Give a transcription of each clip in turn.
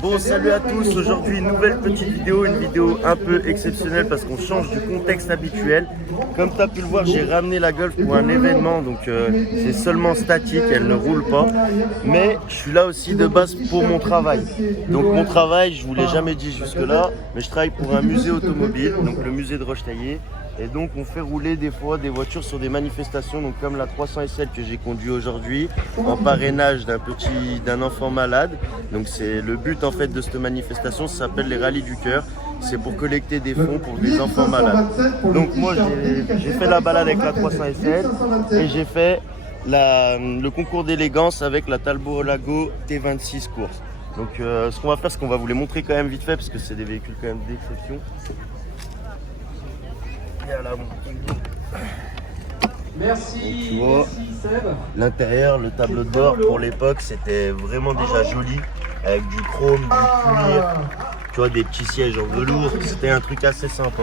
Bon, salut à tous, aujourd'hui nouvelle petite vidéo, une vidéo un peu exceptionnelle parce qu'on change du contexte habituel. Comme tu as pu le voir, j'ai ramené la Golf pour un événement, donc c'est seulement statique, elle ne roule pas. Mais je suis là aussi de base pour mon travail. Donc mon travail, je ne vous l'ai jamais dit jusque là, mais je travaille pour un musée automobile, donc le musée de Rochetaillé. Et donc on fait rouler des fois des voitures sur des manifestations, donc comme la 300 SL que j'ai conduit aujourd'hui, en parrainage d'un enfant malade. Donc c'est le but en fait de cette manifestation, ça s'appelle les rallyes du cœur. C'est pour collecter des fonds pour des enfants malades. Donc moi j'ai fait la balade avec la 300 SL et j'ai fait le concours d'élégance avec la Talbot Lago T26 course. Donc ce qu'on va faire, c'est qu'on va vous les montrer quand même vite fait parce que c'est des véhicules quand même d'exception. Merci, donc, merci Seb. L'intérieur, le tableau de bord pour l'époque, c'était vraiment déjà joli, avec du chrome, du cuir, tu vois, des petits sièges en velours, c'était un truc assez sympa.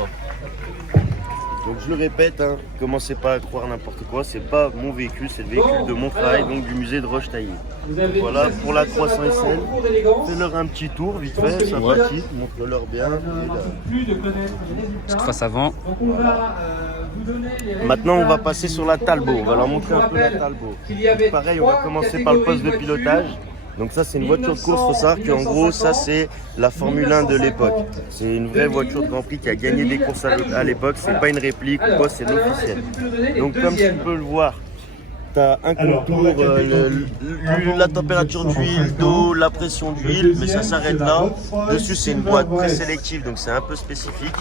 Donc je le répète, hein, commencez pas à croire n'importe quoi, c'est pas mon véhicule, c'est le véhicule de mon travail, donc du musée de Rochetaillé. Voilà pour la 300 SL, fais-leur un petit tour vite fait, sympathique, montre-leur bien. Petite face avant. Maintenant on va passer sur la Talbot, on va leur montrer un peu la Talbot. Donc, pareil, on va commencer par le poste de pilotage. Donc ça c'est une voiture de course, il faut savoir qu'en gros ça c'est la Formule 1 de l'époque. C'est une vraie voiture de Grand Prix qui a gagné des courses à l'époque, c'est pas une réplique ou quoi, c'est l'officiel. Donc comme tu peux le voir, tu as un contour, la température d'huile, d'eau, la pression d'huile, mais ça s'arrête là. Dessus c'est une boîte très sélective, donc c'est un peu spécifique.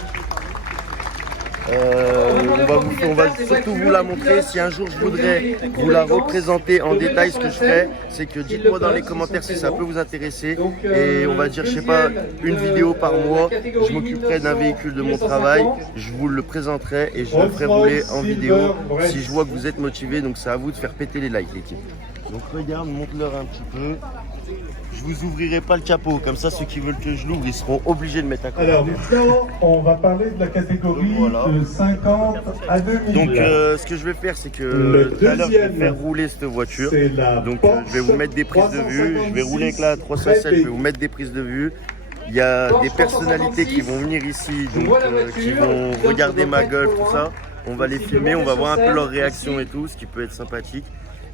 On va surtout vous la montrer. Si un jour je voudrais vous la représenter en détail, ce que je ferais, c'est que dites-moi dans les commentaires si ça peut vous intéresser. Et on va dire, je sais pas, une vidéo par mois, je m'occuperai d'un véhicule de mon travail, je vous le présenterai et je le ferai rouler en vidéo si je vois que vous êtes motivé. Donc c'est à vous de faire péter les likes, l'équipe. Donc regarde, montre-leur un petit peu. Je vous ouvrirai pas le capot, comme ça ceux qui veulent que je l'ouvre, ils seront obligés de mettre un commentaire. Alors maintenant, on va parler de la catégorie de 50 à 2000. Donc ce que je vais faire, c'est que tout à l'heure je vais faire rouler cette voiture. Donc je vais vous mettre des prises de vue, je vais rouler avec la 307, je vais vous mettre des prises de vue. Il y a des personnalités qui vont venir ici, donc qui vont regarder ma Golf, tout ça. On va les filmer, on va voir un peu leurs réactions et tout, ce qui peut être sympathique.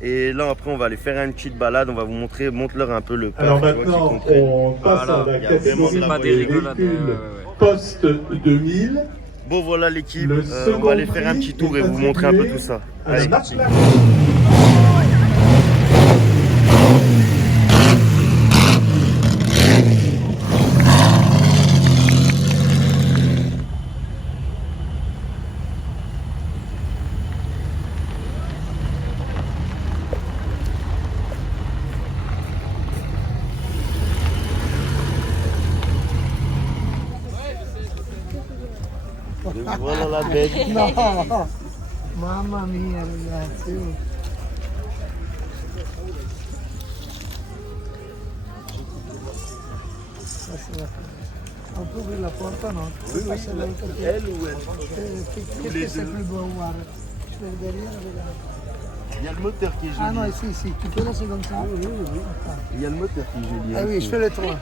Et là après on va aller faire une petite balade, on va vous montrer, montre-leur un peu le parc. Alors maintenant on passe à la catégorie des véhicules post-2000. Bon voilà l'équipe, on va aller faire un petit tour et vous montrer un peu tout ça. Allez, parti. Voilà la bête. No, mamma mia ragazzi. On peut ouvrir la porte, non? Oui, elle ou elle? Qu'est-ce que c'est plus beau, guarda? Je vais derrière, regarde. Il y a le moteur qui est joli. Ah non, si, tu peux laisser comme ça? Oui. Il y a le moteur qui est joli. Ah oui, je fais les trois.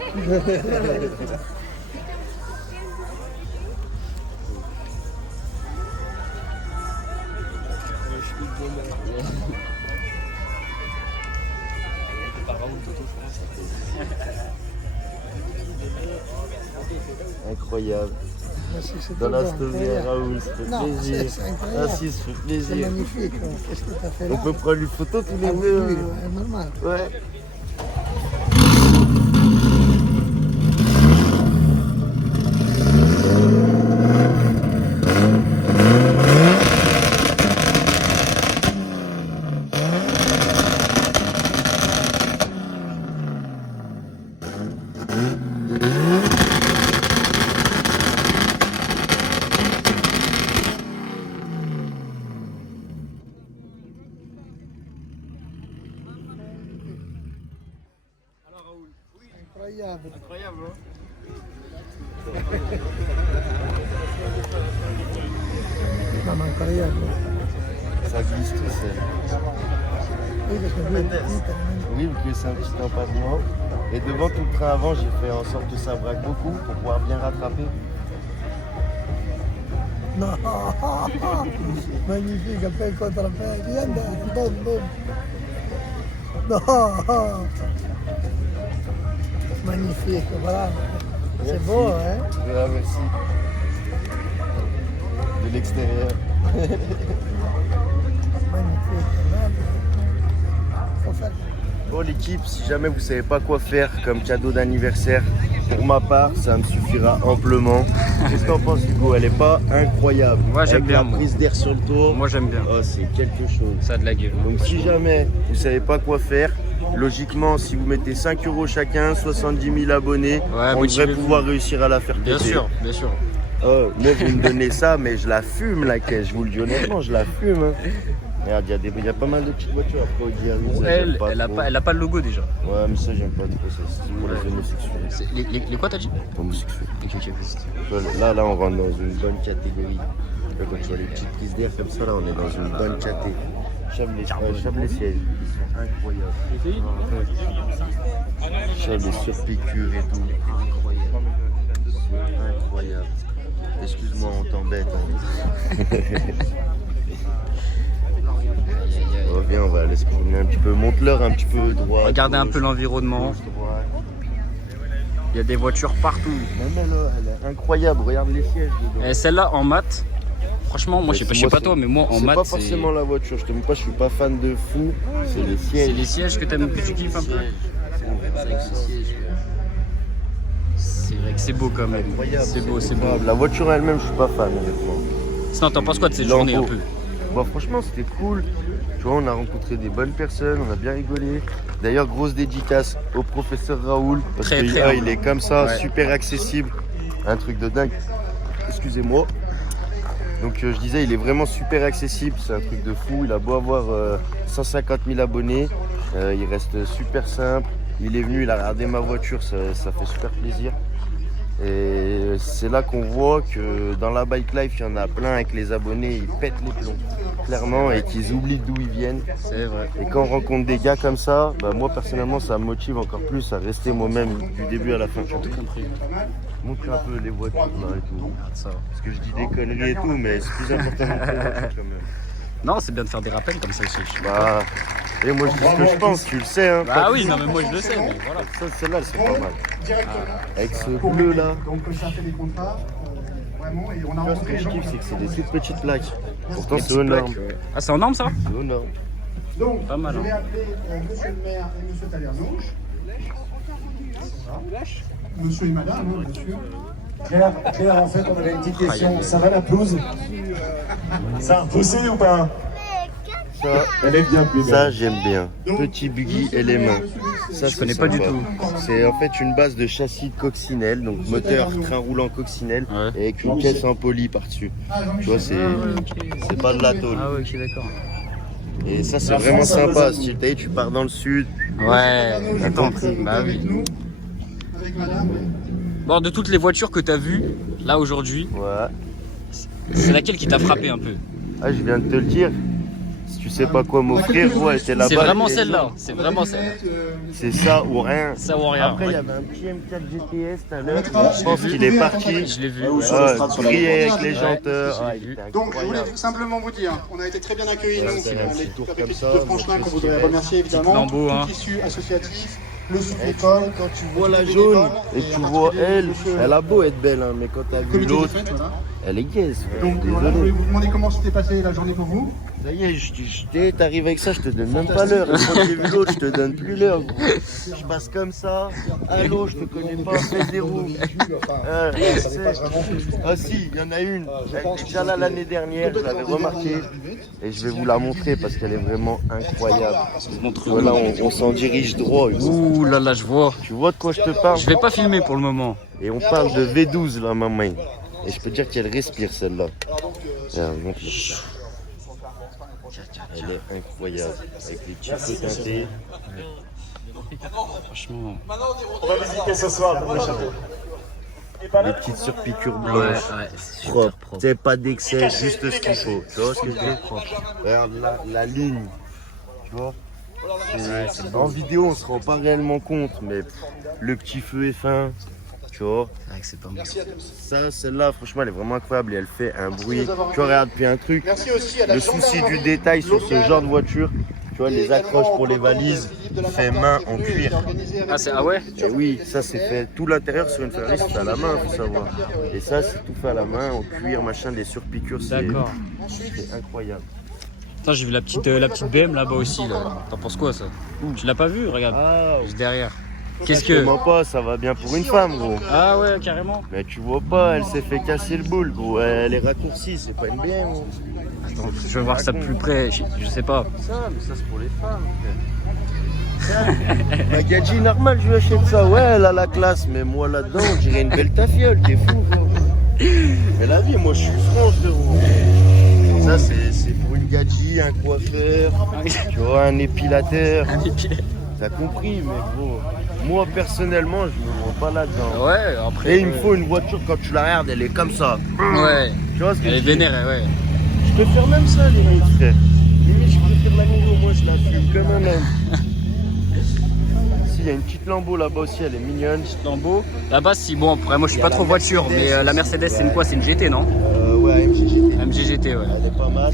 Incroyable. Merci, c'est Dans la bon, story, regarde. Raoul, ça fait Non, plaisir. c'est incroyable. Ah si, ça fait C'est plaisir. magnifique. Qu'est-ce que tu as fait là? On peut prendre une photo tous les Ah oui, deux. oui, normal. Ouais. Incroyable. Incroyable, hein? Non, ma incroyable. Ça glisse tout seul. Oui, parce que lui, Oui, vous pouvez c'est un petit empattement. Et devant tout le train avant, j'ai fait en sorte que ça braque beaucoup pour pouvoir bien rattraper. Non, magnifique, après contre-pain, rien de boum, boum. Non, magnifique, voilà. C'est beau, hein? Ouais, merci. De l'extérieur. Magnifique, merde. Faut faire. Bon l'équipe, si jamais vous savez pas quoi faire comme cadeau d'anniversaire, pour ma part, ça me suffira amplement. Qu'est-ce que t'en penses Hugo? Elle est pas incroyable? Moi j'aime Avec bien. la prise d'air sur le tour. Moi j'aime bien. Oh, c'est quelque chose. Ça a de la gueule. Donc si jamais vous savez pas quoi faire, logiquement si vous mettez 5 € chacun, 70 000 abonnés, on devrait pouvoir réussir à la faire péter. Bien sûr, bien sûr. Oh, mais vous me donnez ça, mais je la fume la caisse, je vous le dis honnêtement, je la fume. Hein. Regarde, il y a pas mal de petites voitures après Audi Bon, elle a pas le logo déjà. Ouais, mais ça j'aime pas trop, ça c'est pour les homosexuels. Les quoi t'as dit? Homosexuels. Là, on rentre dans une bonne catégorie. Là, quand tu vois les petites prises d'air comme ça, là, on est dans une bonne catégorie. J'aime les sièges, ils sont incroyables. J'aime les surpiqûres et tout. C'est incroyable. Excuse-moi, on t'embête. Hein. Oh, viens, on va aller se promener un petit peu. Monte-leur un petit peu droit. Regardez un peu l'environnement. Il y a des voitures partout. Même elle est incroyable, regarde les sièges dedans. Et celle-là en mat, franchement, moi je sais pas toi, mais moi en mat, c'est pas forcément la voiture, je te dis pas, je suis pas fan de fou, c'est les sièges. C'est les sièges que tu kiffes un peu. C'est vrai que c'est beau quand même. C'est beau, c'est beau. La voiture elle-même, je suis pas fan honnêtement. Sinon, t'en penses quoi de cette journée un peu? Bon, franchement, c'était cool. Tu vois, on a rencontré des bonnes personnes, on a bien rigolé. D'ailleurs, grosse dédicace au professeur Raoul. Parce qu'il est comme ça, super accessible. Un truc de dingue. Excusez-moi. Donc, je disais, il est vraiment super accessible. C'est un truc de fou. Il a beau avoir 150 000 abonnés. Il reste super simple. Il est venu, il a regardé ma voiture. Ça fait super plaisir. Et c'est là qu'on voit que dans la bike life, il y en a plein avec les abonnés, ils pètent les plombs, clairement, et qu'ils oublient d'où ils viennent. C'est vrai. Et quand on rencontre des gars comme ça, bah moi personnellement, ça me motive encore plus à rester moi-même du début à la fin. J'ai tout compris. Montre un peu les voitures là et tout. Ça. Parce que je dis des conneries et tout, mais c'est plus important de montrer les voitures quand même. Non, c'est bien de faire des rappels comme ça aussi. Bah, et moi je dis ce que je pense, tu le sais. Hein, bah oui, non mais moi je le sais, mais voilà. Celles-là, elles sont pas mal. Avec ce bleu là. Donc ça fait des contrats, vraiment, et on a Ce que je kiffe, c'est que c'est des toutes petites plaques. Pourtant, c'est aux Plaques, normes. ouais. Ah, c'est en norme ça? C'est aux normes. Donc, pas mal, je vais hein. appeler monsieur le maire et monsieur Talernouche. Monsieur et madame, hein, bien sûr. Claire, en fait, on avait une petite question. Ça va la pelouse? Ça a repoussé ou pas? Ça, Elle est bien plus belle. ça j'aime bien. Petit buggy élément. Ça, Je connais pas du tout. C'est en fait une base de châssis de coccinelle, donc moteur, train roulant coccinelle, Ouais. et avec une caisse en poly par-dessus. Tu vois, c'est pas de la tôle. Ah ouais, ok, d'accord. Et ça, c'est vraiment sympa. Si tu pars dans le sud. Ouais, T'as compris. bah oui. Avec madame. Bon, de toutes les voitures que t'as vues, là aujourd'hui, Ouais. c'est laquelle qui t'a frappé un peu? Ah, je viens de te le dire. Si tu sais pas quoi m'offrir, ouais, c'est là-bas. C'est vraiment les- celle-là, c'est vraiment celle-là. C'est ça ou rien. Ça ou rien. Après, il y ouais. avait un petit M4 GTS tout à l'heure. Je pense qu'il est parti. Je l'ai vu. Briller avec les janteurs. Ah, il était Donc, je voulais incroyable. simplement vous dire, on a été très bien accueillis, nous, c'est un petit avec tour l'équipe comme ça, de Franchelin, qu'on voudrait remercier évidemment, lambeau, tout hein. tissu associatif, le Et sous-école, quand tu vois la jaune et que tu vois elle a beau être belle, hein, mais quand t'as vu comité de l'autre, fête, voilà. elle est gaze. Donc voilà, je voulais vous demander comment s'était passée la journée pour vous. Ça y est, t'arrives avec ça, je te donne même pas l'heure. Et quand j'ai vu l'autre, je te donne plus l'heure. Gros. Je passe comme ça. Allô, je te connais pas, fais des roues. Ah si, il y en a une. J'étais déjà là l'année dernière, je l'avais remarqué. Et je vais vous la montrer parce qu'elle est vraiment incroyable. Voilà, on s'en dirige droit. Ouh là là, je vois. Tu vois de quoi je te parle? Je vais pas filmer pour le moment. Et on parle de V12 là, ma main. Et je peux dire qu'elle respire celle-là. Regarde, montre-le. Elle est incroyable. Avec les petits feux teintés. Franchement. On va visiter ce soir dans le château. Les petites surpiqûres blanches. Propres. C'est pas d'excès, juste ce qu'il faut. Tu vois ce que je veux dire? Regarde la ligne. Tu vois? En vidéo, on se rend pas réellement compte, mais le petit feu est fin, tu vois. C'est vrai que c'est pas mal. Ça, celle-là, franchement, elle est vraiment incroyable et elle fait un bruit. Tu vois, regarde, puis un truc, Merci aussi à la le gendarmerie souci du détail sur ce genre de voiture. Tu vois, les accroches pour les valises, fait main en cuir. Ah, c'est ah ouais. Et oui, ça c'est fait tout l'intérieur sur une Ferrari, c'est fait à la main, faut savoir. Et ça, c'est tout fait à la main, en cuir, machin, des surpiqûres, c'est D'accord. incroyable. Attends, j'ai vu la petite BM là-bas aussi. Là. T'en penses quoi ça? Tu l'as pas vu? Regarde, juste derrière. Qu'est-ce que... Vraiment pas, ça va bien pour une femme, gros. Ah ouais, carrément. Mais tu vois pas, elle s'est fait casser le boule, gros. Elle est raccourcie, c'est pas une BM, gros. Attends, je vais voir ça plus près. Je sais pas. Ça, mais ça c'est pour les femmes. Ma gadget normale, je lui achète ça. Ouais, elle a la classe, mais moi là-dedans, on dirait une belle tafiole, t'es fou, gros. Mais la vie, moi je suis franc, frérot. Ça, c'est pour une gadget, un coiffeur, tu vois, un épilateur. T'as compris, mais gros. Moi personnellement, je me vois pas là-dedans. Ouais, après. Et il me faut une voiture, quand tu la regardes, elle est comme ça. Ouais. Tu vois ce que Elle est je dis? vénère, ouais. Je peux faire même ça, limite, frère. Limite, je peux faire la Niro, moi je la fume comme un homme. Si, il y a une petite Lambo là-bas aussi, elle est mignonne. Lambeau. Là-bas, si bon, après, moi je suis pas trop voiture, mais la Mercedes, c'est une quoi? C'est une GT, non? Ouais, MGGT. MGGT, ouais. Elle est pas mal.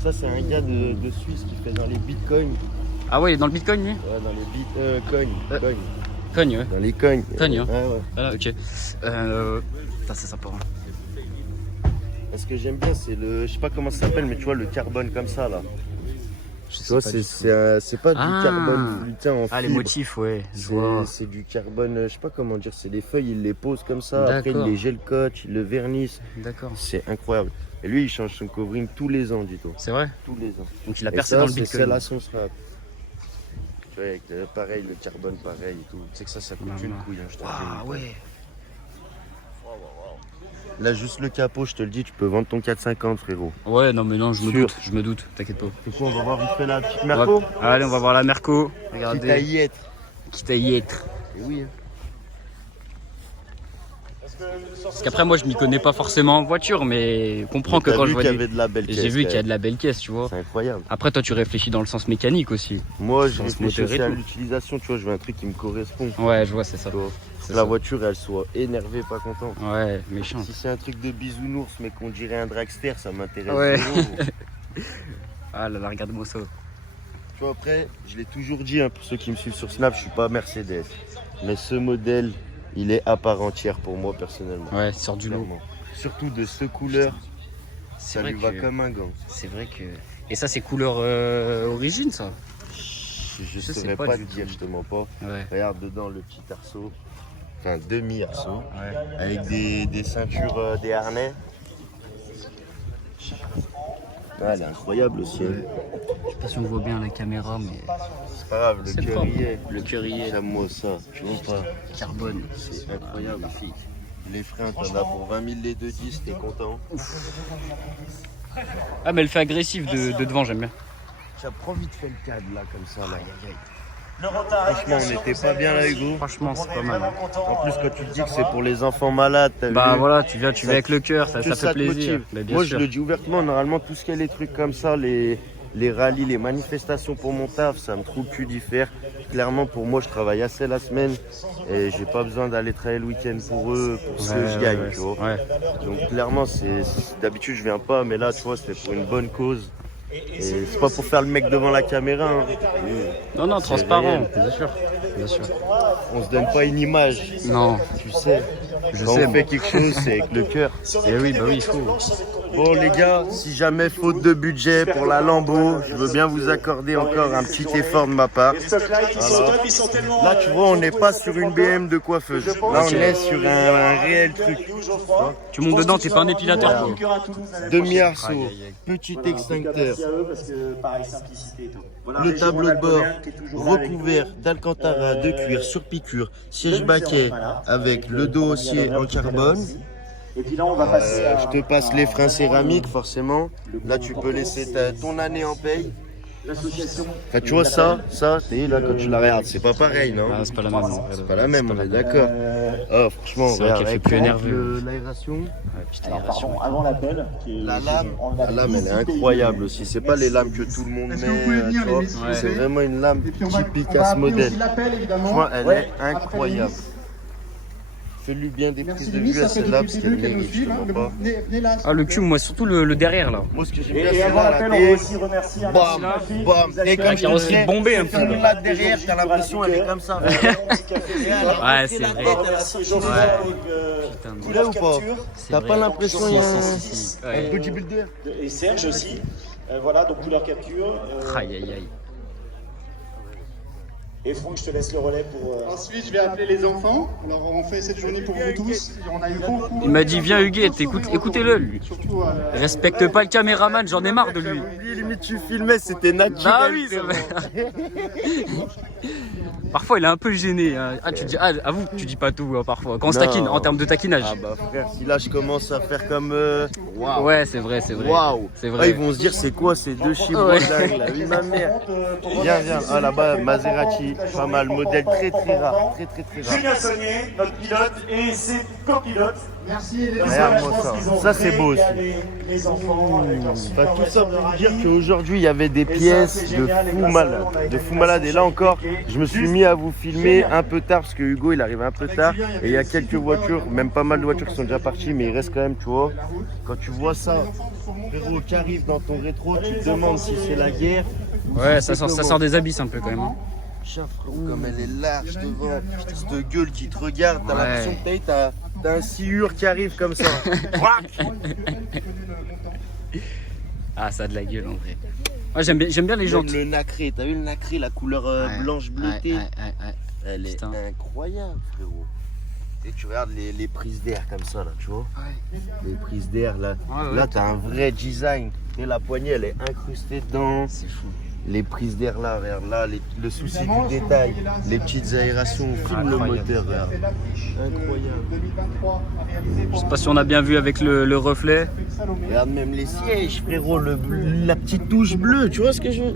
Ça, c'est un gars de Suisse qui fait dans les bitcoins. Ah ouais, dans le Bitcoin, lui? Ouais, dans les bitcoins. Cogne, ouais. Dans les coins. Cogne, hein. Ouais, ouais. Voilà, ok. Putain, c'est sympa. Et ce que j'aime bien, c'est le. Je sais pas comment ça s'appelle, mais tu vois, le carbone comme ça, là. Tu vois, c'est pas du carbone lutin en Ah, les fibre. motifs, ouais. Je vois. C'est du carbone, je sais pas comment dire, c'est des feuilles, ils les posent comme ça, après ils D'accord. les gel coach, ils le vernissent. D'accord. C'est incroyable. Et lui, il change son covering tous les ans, dis-toi. C'est vrai? Tous les ans. Donc il a Et percé ça, dans le c'est Bitcoin. la sauce rap. Tu vois, avec pareil, le carbone pareil et tout. Tu sais que ça coûte une couille, hein, je te Ah dis. ouais. Là, juste le capot, je te le dis, tu peux vendre ton 450, frérot. Ouais, non, mais non, je me doute, t'inquiète pas. C'est quoi, on va voir vite fait la petite Merco. Allez, on va voir la Merco. Quitte à Regardez. y être. Quitte à y être. Et oui. Parce qu'après, moi, je m'y connais pas forcément en voiture, mais comprends que quand je vois qu'il y avait de la belle caisse. J'ai vu qu'il y a de la belle caisse, tu vois. C'est incroyable. Après, toi, tu réfléchis dans le sens mécanique aussi. Moi, je Sens réfléchis moteur et aussi à tout. l'utilisation, tu vois, je veux un truc qui me correspond. Ouais, je vois, c'est ça. Tu vois. C'est Que la ça. voiture, elle soit énervée, pas contente. Ouais, méchant. Si c'est un truc de bisounours, mais qu'on dirait un dragster, ça m'intéresse. Ouais. zéro. Ah là là, regarde-moi ça. Tu vois, après, je l'ai toujours dit, hein, pour ceux qui me suivent sur Snap, je suis pas Mercedes. Mais ce modèle, il est à part entière pour moi, personnellement. Ouais, sort du lot. Clairement. Surtout de ce couleur, C'est ça vrai lui va que... comme un gant. C'est vrai que... Et ça, c'est couleur origine, ça? Je sais saurais pas pas du te dire, tout. je te mens pas. Ouais. Regarde dedans le petit arceau, enfin demi-arceau, Ouais. avec des ceintures, des harnais. Ah, elle est incroyable aussi. Hein. Je sais pas si on voit bien à la caméra, mais... C'est pas grave, le C'est currier. Le currier. J'aime-moi ça, tu vois pas. Carbone. C'est incroyable. Les freins, t'en as pour 20 000 les 210, t'es content. Ah, mais elle fait agressif de devant, j'aime bien. Ça prend vite fait le cadre là, comme ça. Là. Franchement, on n'était pas bien là, Hugo. Franchement, c'est pas mal. En plus, quand tu te dis que c'est pour les enfants malades, t'as Bah vu, voilà, tu viens avec le cœur, ça que fait te plaisir. motive. Mais bien Moi, sûr. je le dis ouvertement, normalement, tout ce qui est les trucs comme ça, les rallyes, les manifestations pour mon taf, ça me trouve le cul d'y faire. Clairement, pour moi, je travaille assez la semaine et j'ai pas besoin d'aller travailler le week-end pour eux, pour ce que je gagne, tu vois. Ouais. Donc, clairement, d'habitude, je viens pas, mais là, tu vois, c'est pour une bonne cause. Et c'est pas pour faire le mec devant la caméra. Hein. Non, non, C'est transparent, réel. bien sûr. Bien sûr. On se donne pas une image, Non, tu sais. je Quand sais. on fait quelque chose, c'est avec le cœur. Et oui, bah oui, il faut. Bon les gars, si jamais faute de budget pour la Lambo, je veux bien vous accorder encore un petit effort de ma part. Là tu vois, on n'est pas sur une BM de coiffeuse. Là on est sur un réel truc. Tu montes dedans, t'es pas un épilateur, quoi. Demi-arceau, petit extincteur, le tableau de bord recouvert d'alcantara de cuir sur piqûre, siège baquet avec le dos haussier en carbone. Je te passe les freins céramiques forcément. Là tu peux laisser ton année en paye. l'association. Enfin, tu vois ça, t'es là quand tu la regardes, c'est pas pareil, non? Ah, c'est pas la même. C'est pas la même, on est d'accord. Oh, franchement, C'est vrai regarde, qu'elle fait avec plus énerveux. l'aération. Ouais, petite Alors, aération. pardon, avant l'appel, qui est- La lame, elle est incroyable aussi. C'est pas les lames que tout le monde Est-ce que vous pouvez met, venir, tu les vois. messieurs, C'est s'il vous plaît vraiment une lame Et puis on va typique on va à ce appeler modèle. aussi l'appel, évidemment. Franchement, elle Ouais. est incroyable. Fais-lui bien des Merci prises de Denis, vue ça à fait celle-là depuis parce le qu'elle début qu'elle nous est suit. hein. justement pas. Venez là. Ah, le cul, moi, surtout le derrière là. Moi, ce que j'aime bien, Et c'est avant là, l'appel, la on va tête. aussi remercier un Bam, merci bam. Et comme qui a aussi bombé un peu. Comme là derrière, t'as l'impression elle est comme ça. Ouais, c'est vrai. Putain, Tu l'as ou pas? c'est T'as vrai. pas l'impression qu'il y a Si. un Ouais. bodybuilder? Et Serge aussi. Voilà, donc couleur capture. Aïe, aïe, aïe. Et Franck, je te laisse le relais pour. Ensuite, je vais appeler les enfants. Alors, on fait cette journée pour vous tous. On a eu beaucoup. Il m'a dit, viens Huguette, écoutez-le lui. Surtout à la- Respecte pas le caméraman, j'en ai marre de lui. Oublié, limite tu filmais, c'était naturel. Ah oui, c'est vrai. Parfois il est un peu gêné. Hein. Ah, tu dis, ah, avoue, tu dis pas tout hein, parfois. Quand on se Non. taquine, en termes de taquinage. Ah bah frère, si là je commence à faire comme waouh. Ouais, c'est vrai, c'est vrai. Waouh. C'est Ah, vrai. ils vont se dire c'est quoi ces deux chibos Ouais. dingues là, oui ma mère. Viens. Ah là-bas, Maserati, pas mal, modèle très rare. Très rare. Julien Saunier, notre pilote, et ses copilotes. Merci les Regarde-moi ça c'est beau aussi. Les enfants. Bah, tout ça pour vous dire qu'aujourd'hui il y avait des pièces de fou malade. Et là encore, je me suis mis à vous filmer un peu tard parce que Hugo il arrive un peu tard. Et il y a quelques voitures, même pas mal de voitures qui sont déjà parties, mais il reste quand même, tu vois. Quand tu vois ça, frérot, qui arrive dans ton rétro, tu te demandes si c'est la guerre. Ouais, ça sort des abysses un peu quand même. Hein. Putain, frérot, comme elle est large devant, cette gueule qui te regarde, t'as Ouais. l'impression que t'as un sciure qui arrive comme ça. Ah, ça a de la gueule en vrai. Moi j'aime bien les Même jantes. le nacré, t'as vu le nacré, la couleur blanche bleutée, Ouais. elle est Putain. incroyable, frérot. Et tu regardes les prises d'air comme ça là, tu vois. Les prises d'air là, Ouais. là t'as un vrai design. Et la poignée elle est incrustée dedans. C'est fou. Les prises d'air là, regarde là, le souci du détail, les petites aérations, filme le moteur, regarde. Incroyable. 2023 à réaliser Je pour sais pas si on a bien vu avec le reflet. Salomé. Regarde même les sièges, frérot, la petite touche bleue, tu vois ce que je veux?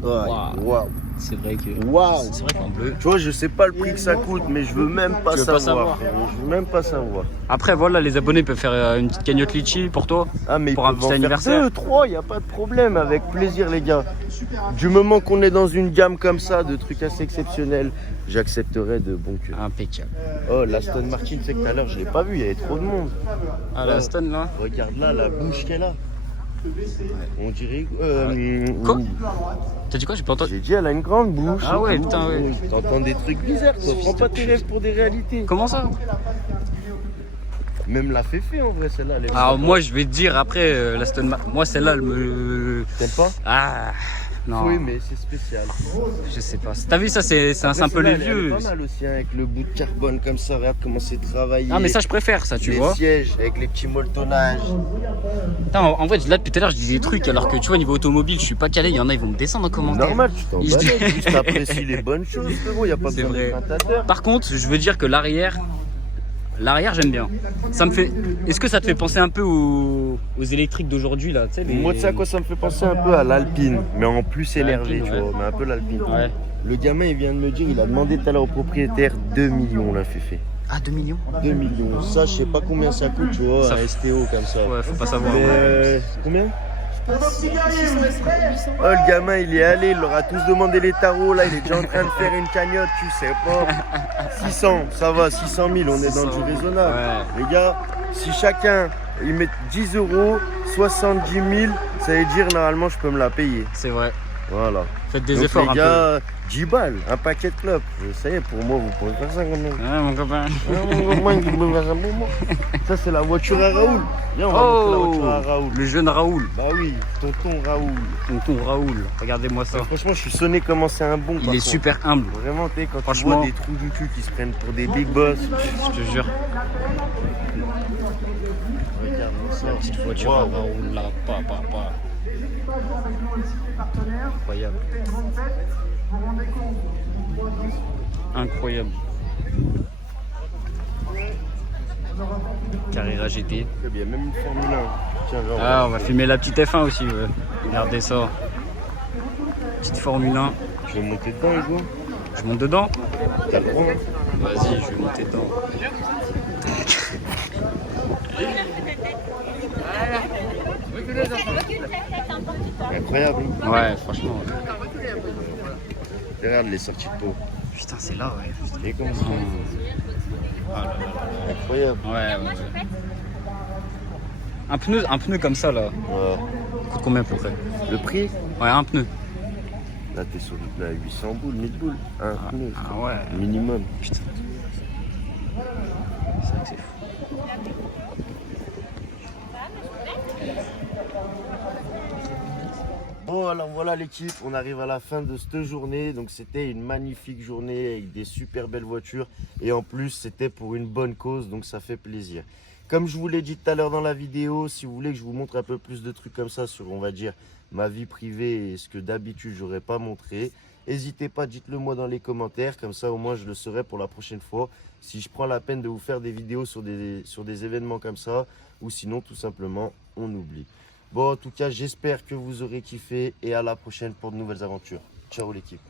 Waouh. C'est vrai que. Waouh. C'est vrai qu'en bleu. Tu vois, je sais pas le prix que ça coûte, mais je veux même pas Tu veux pas savoir. savoir. Frérot, je veux même pas savoir. Après voilà, les abonnés peuvent faire une petite cagnotte litchi pour toi. Ah mais Pour un ils peuvent petit en faire anniversaire. 2, 3, y a pas de problème, avec plaisir les gars. Du moment qu'on est dans une gamme comme ça, de trucs assez exceptionnels, j'accepterai de bon cœur. Impeccable. Oh, l'Aston Martin, c'est que tout à l'heure je l'ai pas vu, il y avait trop de monde. Ah la Stone là. Regarde là, la bouche qu'elle a. On dirait... Quoi T'as dit quoi? J'ai pas entendu. J'ai dit, elle a une grande bouche. Ah ouais, putain, ouais. T'entends des trucs bizarres, toi. Prends pas tes rêves pour des réalités. Comment ça? Même la féfé en vrai, celle-là. Elle est Alors moi je vais te dire après la Stone Martin. Moi celle-là elle me. T'aimes pas? Ah non. Oui, mais c'est spécial. Je sais pas. T'as vu ça c'est un peu les Celle-là, elle est vieux. pas mal aussi, hein, avec le bout de carbone comme ça. Regarde comment c'est travaillé. Ah mais ça je préfère ça tu les vois. sièges avec les petits molletonnages. Putain, en vrai là depuis tout à l'heure je disais des trucs alors que tu vois niveau automobile je suis pas calé. Il y en a ils vont me descendre en commentaire. Normal, tu t'en Il se balades, dit- juste t'apprécies les bonnes choses, frérot. Y a pas C'est besoin vrai. d'être un tâteur. Par contre je veux dire que l'arrière j'aime bien. Ça me fait. Est-ce que ça te fait penser un peu aux électriques d'aujourd'hui là, tu sais les... Moi, tu sais à quoi ça me fait penser un peu à l'Alpine, mais en plus énervé, L'Alpine, tu vois, ouais. mais un peu l'Alpine. Ouais. Le gamin, il vient de me dire, il a demandé tout à l'heure au propriétaire 2 millions, là, Féfé. Ah 2 millions. 2 millions. Ça, je sais pas combien ça coûte, tu vois, Ça- un STO comme ça. Ouais, faut pas savoir. Mais combien? Oh, le gamin, il y est allé, il leur a tous demandé les tarots, là, il est déjà en train de faire une cagnotte, tu sais pas. 600, ça va, 600 000, on est dans du raisonnable. Ouais. Les gars, si chacun, ils mettent 10 euros, 70 000, ça veut dire, normalement, je peux me la payer. C'est vrai. Voilà. Faites des Donc, efforts les un gars, 10 balles, un paquet de clopes. Ça y est, pour moi, vous pouvez faire ça quand même. peu. Ouais mon copain. Ça, c'est la voiture à Raoul. Viens, on va montrer la voiture à Oh Raoul. le jeune Raoul. Bah oui, tonton Raoul. Tonton Raoul. Regardez-moi ça. Franchement, je suis sonné comment c'est un bon. Il par est contre. super humble. Vraiment, tu sais, quand tu Franchement. vois des trous du cul qui se prennent pour des big boss. Je te jure. Regarde-moi ça. La petite voiture à Raoul là. Pa. Incroyable. Incroyable. Carrera GT. Très bien, même une Formule 1. Tiens, genre. Ah, on va filmer la petite F1 aussi. Ouais. Regardez ça. petite Formule 1. Je vais monter dedans, Hugo. Je monte dedans. T'as le droit, hein. Vas-y, je vais monter dedans. Incroyable. Hein. Ouais, franchement. Regarde les sorties de peau. Putain, c'est là, ouais. Et comment ça Incroyable. Ouais. Un pneu comme ça, là. Ouais. Coûte combien à peu près? Le prix Ouais, un pneu. Là, t'es sur là, 800 boules, 1000 boules. Un pneu. Ah ouais. Minimum. Putain. C'est vrai que c'est fou. Bon, alors voilà l'équipe, on arrive à la fin de cette journée. Donc c'était une magnifique journée avec des super belles voitures. Et en plus, c'était pour une bonne cause, donc ça fait plaisir. Comme je vous l'ai dit tout à l'heure dans la vidéo, si vous voulez que je vous montre un peu plus de trucs comme ça sur, on va dire, ma vie privée et ce que d'habitude j'aurais pas montré, n'hésitez pas, dites-le moi dans les commentaires, comme ça au moins je le saurai pour la prochaine fois. Si je prends la peine de vous faire des vidéos sur des événements comme ça, ou sinon tout simplement on oublie. Bon, en tout cas, j'espère que vous aurez kiffé et à la prochaine pour de nouvelles aventures. Ciao l'équipe.